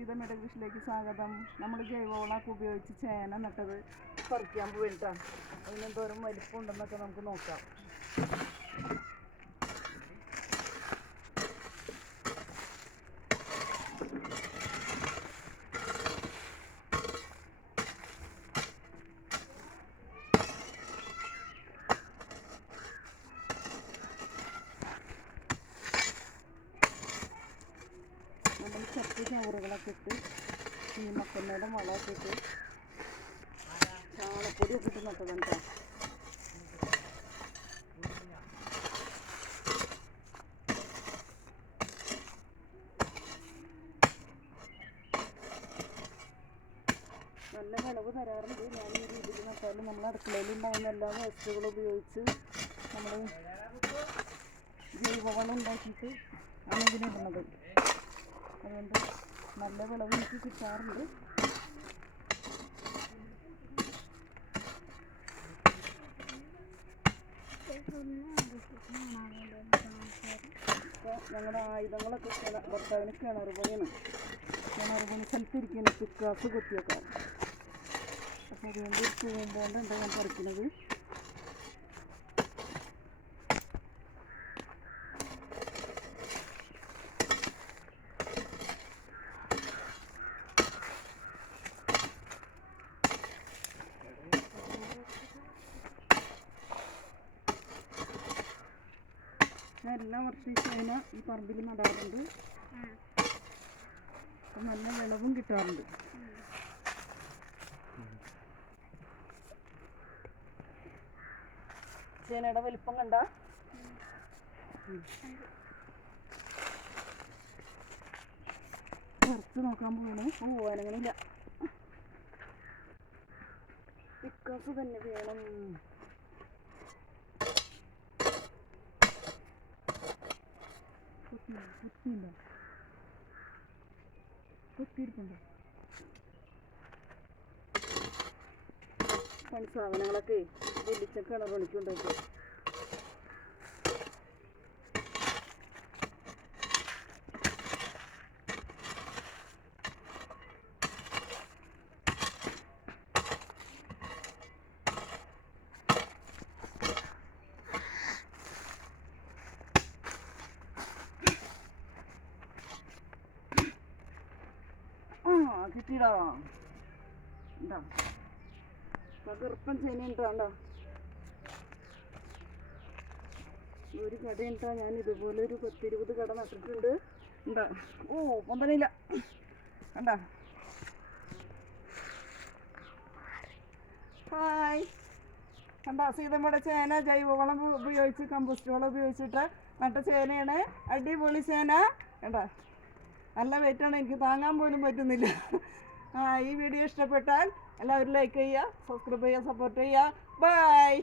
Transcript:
സീതമ്മയുടെ കൃഷിയിലേക്ക് സ്വാഗതം. നമ്മൾ ജൈവവളമൊക്കെ ഉപയോഗിച്ച് ചേന നട്ടത് പറിക്കാൻ പോയിട്ടാണ്. അതിനെന്തോരം വലിപ്പമുണ്ടെന്നൊക്കെ നമുക്ക് നോക്കാം. നമ്മൾ ചപ്പ് ചവറുകളൊക്കെ ഇട്ട് ഈ മക്കമ്മയുടെ വളമൊക്കെ ഇട്ട് ചാണപ്പൊടിയൊക്കെ ഇട്ട് നട്ടതാണ് കേട്ടോ. നല്ല വിളവ് തരാറുണ്ട്. ഞാൻ ഈ രീതിയിൽ നട്ടാലും നമ്മൾ അടുക്കളയിൽ ഉണ്ടാകുന്ന എല്ലാ വേസ്റ്റുകളും ഉപയോഗിച്ച് നമ്മൾ ജൈവവളം ഉണ്ടാക്കിയിട്ട് ആണ് ഇതിനിടുന്നത്. അതുകൊണ്ട് നല്ല വിളവ് എനിക്ക് കിട്ടാറുണ്ട്. ഇപ്പോൾ ഞങ്ങളുടെ ആയുധങ്ങളൊക്കെ ഭർത്താവിന് കിണർ പണിയാണ്. കിണർ പണി സ്ഥലത്തിരിക്കുന്ന പിക്കാസ് കൊത്തിയൊക്കെ. അപ്പം അതുകൊണ്ട് തൂമ്പോണ്ടുണ്ട് ഞാൻ പറിക്കുന്നത്. ഞാൻ എല്ലാ വർഷവും ചേന ഈ പറമ്പിൽ നടാറുണ്ട്. അപ്പം നല്ല വിളവും കിട്ടാറുണ്ട്. ചേനയുടെ വലിപ്പം കണ്ട കുറച്ച് നോക്കാൻ പോവാണ്. പോവാനങ്ങനില്ല. പിക്കാസ് തന്നെ വേണം. കൊത്തിയിരിപ്പുണ്ടോ? പണി സാധനങ്ങളൊക്കെ വലിച്ച കിണർ പണിക്കുണ്ടാക്കി. കിട്ടിയിടാ എന്താ തകർപ്പൻ ചേനയുണ്ടോ? ഒരു കടയുണ്ടാ. ഞാൻ ഇതുപോലെ ഒരു 10-20 കട നട്ടിട്ടുണ്ട്. എന്താ പൊന്തനില്ല കണ്ടാ. ഹായ് കണ്ടാ. സീതമ്മയുടെ ചേന ജൈവവളം ഉപയോഗിച്ച് കമ്പോസ്റ്റ് വളം ഉപയോഗിച്ചിട്ട് നട്ട ചേനയാണ്. അടിപൊളി ചേന കണ്ടാ. നല്ല വെയിറ്റാണ്. എനിക്ക് താങ്ങാൻ പോലും പറ്റുന്നില്ല. ഈ വീഡിയോ ഇഷ്ടപ്പെട്ടാൽ എല്ലാവരും ലൈക്ക് ചെയ്യുക, സബ്സ്ക്രൈബ് ചെയ്യുക, സപ്പോർട്ട് ചെയ്യുക. ബൈ.